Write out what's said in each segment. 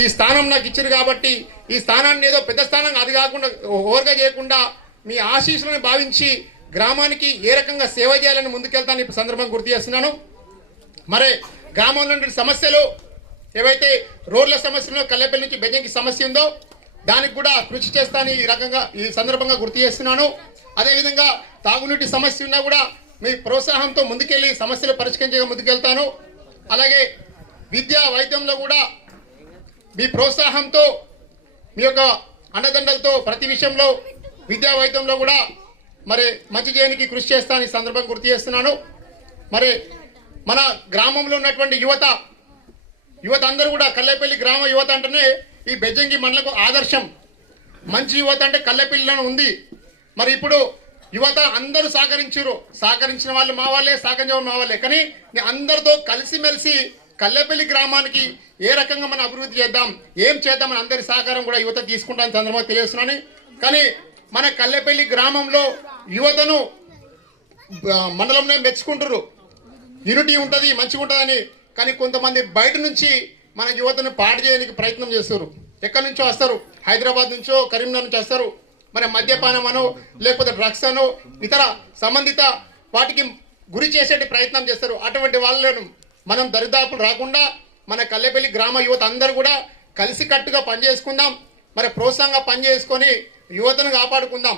ఈ స్థానం నాకు ఇచ్చారు కాబట్టి ఈ స్థానాన్ని ఏదో పెద్ద స్థానం అది కాకుండా ఓవర్గా చేయకుండా మీ ఆశీస్సులను భావించి గ్రామానికి ఏ రకంగా సేవ చేయాలని ముందుకెళ్తాను ఇప్పుడు సందర్భంగా గుర్తు చేస్తున్నాను. మరి గ్రామంలో సమస్యలు ఏవైతే రోడ్ల సమస్యలో కల్లెపల్లి నుంచి బెజ్జంకి సమస్య ఉందో దానికి కూడా కృషి చేస్తాను ఈ రకంగా ఈ సందర్భంగా గుర్తు చేస్తున్నాను. అదేవిధంగా తాగునీటి సమస్య ఉన్నా కూడా మీ ప్రోత్సాహంతో ముందుకెళ్ళి సమస్యలు పరిష్కరించగా ముందుకెళ్తాను. అలాగే విద్యా వైద్యంలో కూడా మీ ప్రోత్సాహంతో మీ యొక్క అండదండలతో ప్రతి విషయంలో విద్యా వైద్యంలో కూడా మరి మంచి చేయడానికి కృషి చేస్తాను ఈ సందర్భంగా గుర్తు చేస్తున్నాను. మరి మన గ్రామంలో ఉన్నటువంటి యువత అందరూ కూడా కల్లెపల్లి గ్రామ యువత అంటేనే ఈ బెజ్జంకి మండలకు ఆదర్శం. మంచి యువత అంటే కల్లెపల్లిలో ఉంది. మరి ఇప్పుడు యువత అందరూ సహకరించిన వాళ్ళు మా వాళ్ళే, సహకరించిన మా వాళ్ళే. కానీ అందరితో కలిసిమెలిసి కల్లెపల్లి గ్రామానికి ఏ రకంగా మనం అభివృద్ధి చేద్దాం, ఏం చేద్దామని అందరి సహకారం కూడా యువత తీసుకుంటాను సందర్భంగా తెలియజేస్తున్నాను. కానీ మన కల్లెపల్లి గ్రామంలో యువతను మండలంలో మెచ్చుకుంటారు, యూనిటీ ఉంటుంది, మంచిగా ఉంటుందని. కానీ కొంతమంది బయట నుంచి మన యువతను పాడు చేయడానికి ప్రయత్నం చేస్తారు. ఎక్కడి నుంచో వస్తారు, హైదరాబాద్ నుంచో కరీంనగర్ నుంచి వస్తారు. మరి మద్యపానం అనో లేకపోతే డ్రగ్స్ అనో ఇతర సంబంధిత వాటికి గురి చేసే ప్రయత్నం చేస్తారు. అటువంటి వాళ్ళను మనం దరిదాపులు రాకుండా మన కల్లెపల్లి గ్రామ యువత అందరూ కూడా కలిసికట్టుగా పనిచేసుకుందాం. మరి ప్రోత్సాహంగా పనిచేసుకొని యువతను కాపాడుకుందాం.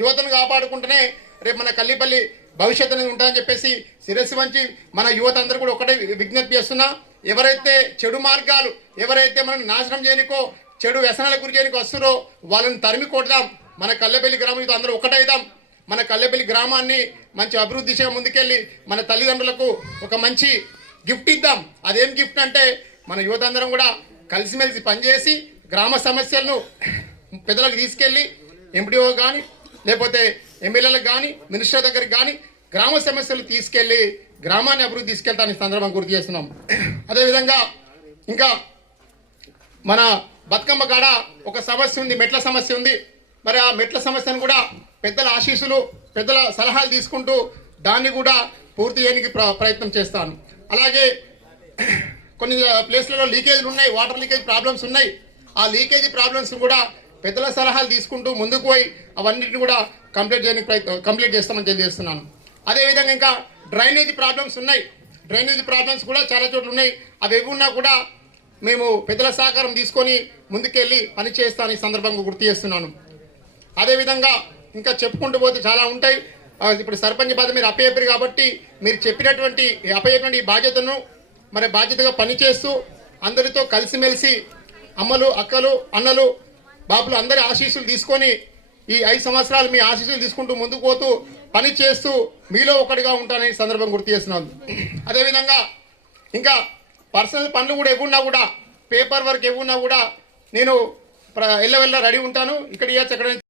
యువతను కాపాడుకుంటేనే రేపు మన కల్లెపల్లి భవిష్యత్తు అనేది ఉంటుందని చెప్పేసి శిరస్సు వంచి మన యువత అందరూ కూడా ఒకటే విజ్ఞప్తి చేస్తున్నా. ఎవరైతే చెడు మార్గాలు, ఎవరైతే మనం నాశనం చేయనికో చెడు వ్యసనాల గురి చేయనికి వస్తున్నారో వాళ్ళని తరిమి కొడదాం. మన కల్లెపల్లి గ్రామం యువత అందరూ ఒకటైదాం. మన కల్లెపల్లి గ్రామాన్ని మంచి అభివృద్ధి దిశగా ముందుకెళ్ళి మన తల్లిదండ్రులకు ఒక మంచి గిఫ్ట్ ఇద్దాం. అదేం గిఫ్ట్ అంటే మన యువత అందరం కూడా కలిసిమెలిసి పనిచేసి గ్రామ సమస్యలను పెద్దలకు తీసుకెళ్ళి ఎంపీడీఓ కానీ లేకపోతే ఎమ్మెల్యేలకు కానీ మినిస్టర్ దగ్గరికి కానీ గ్రామ సమస్యలు తీసుకెళ్ళి గ్రామాన్ని అభివృద్ధి తీసుకెళ్తాను ఈ సందర్భంగా గుర్తు చేస్తున్నాం. అదేవిధంగా ఇంకా మన బతుకమ్మ కాడ ఒక సమస్య ఉంది, మెట్ల సమస్య ఉంది. మరి ఆ మెట్ల సమస్యను కూడా పెద్దల ఆశీస్సులు, పెద్దల సలహాలు తీసుకుంటూ దాన్ని కూడా పూర్తి చేయడానికి ప్రయత్నం చేస్తాను. అలాగే కొన్ని ప్లేస్లలో లీకేజీలు ఉన్నాయి, వాటర్ లీకేజ్ ప్రాబ్లమ్స్ ఉన్నాయి. ఆ లీకేజీ ప్రాబ్లమ్స్ కూడా పెద్దల సలహాలు తీసుకుంటూ ముందుకు పోయి అవన్నిటిని కూడా కంప్లీట్ చేస్తామని తెలియజేస్తున్నాను. అదేవిధంగా ఇంకా డ్రైనేజీ ప్రాబ్లమ్స్ ఉన్నాయి. డ్రైనేజీ ప్రాబ్లమ్స్ కూడా చాలా చోట్ల ఉన్నాయి. అవి ఏమున్నా కూడా మేము పెద్దల సహకారం తీసుకొని ముందుకెళ్ళి పనిచేస్తాను ఈ సందర్భంగా గుర్తు చేస్తున్నాను. అదేవిధంగా ఇంకా చెప్పుకుంటూ పోతే చాలా ఉంటాయి. ఇప్పుడు సర్పంచ్ బాధ్యత మీరు అప్పయ్యారు కాబట్టి మీరు చెప్పినటువంటి అప్పయ్యేటువంటి బాధ్యతను మరి బాధ్యతగా పనిచేస్తూ అందరితో కలిసిమెలిసి అమ్మలు, అక్కలు, అన్నలు, బాబులు అందరి ఆశీస్సులు తీసుకొని ఈ 5 సంవత్సరాలు మీ ఆశీస్సులు తీసుకుంటూ ముందుకు పోతూ పని చేస్తూ మీలో ఒకటిగా ఉంటానని సందర్భం గుర్తు చేస్తున్నాను. అదేవిధంగా ఇంకా పర్సనల్ పనులు కూడా ఏమున్నా కూడా, పేపర్ వర్క్ ఏమున్నా కూడా నేను ఎల్లవెల్ల రెడీ ఉంటాను. ఇక్కడ ఇవ్వచ్చు, అక్కడ